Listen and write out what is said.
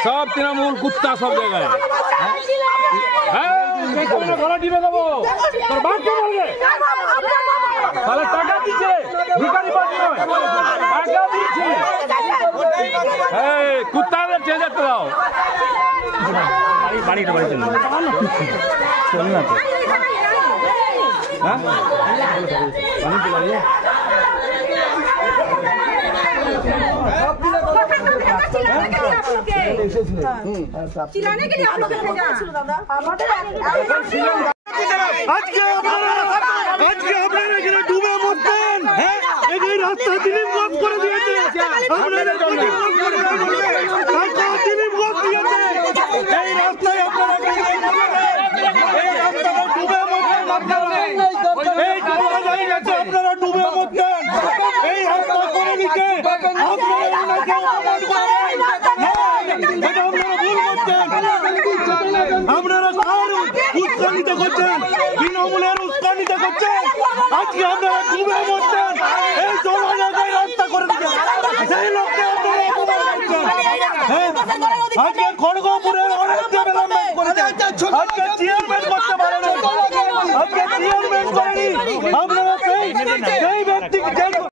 सब तृणमूल कुत्ता सब जगह घोड़ा टिपे देबो তোর বাপ কে বলবে তাহলে টাকা দিচ্ছে ভিখারি পাচ্ছ টাকা দিচ্ছে এই কুত্তাদের চেয়ে যেতে দাও বাড়িটা বাড়ি চল না তো হ্যাঁ পানি পিলাইয়ে चिल्लाने के लिए आप लोग भेजा আজকে আপনারা এখানে ডুবে মরতেন হ্যাঁ এই রাস্তা দিলীপ ঘোষ করে দিয়েছে আপনারা দিলীপ ঘোষ করে দিয়েছে এই রাস্তায় আপনারা এই রাস্তাটা ডুবে মরতেন আপনারা এই ডুবে গেছে আপনারা ডুবে মরতেন এই রাস্তা করে দিতে আপনারা ওনাকে অপমান করেন এটা আপনারা ভুল করছেন আপনারা কার উস্কানিতে করছেন তৃণমূলের উস্কানিতে করছেন আজকে আপনারা ডুবে মরছেন এই জমা জায়গায় রাস্তা করে দিচ্ছেন সেই লোককে আপনারা অপমান করছেন আজকে খড়গপুরের অনেক ডেভেলপমেন্ট করেছেন আজকে চেয়ারম্যান করতে পারেন আজকে চেয়ারম্যান করেনি আপনারা সেই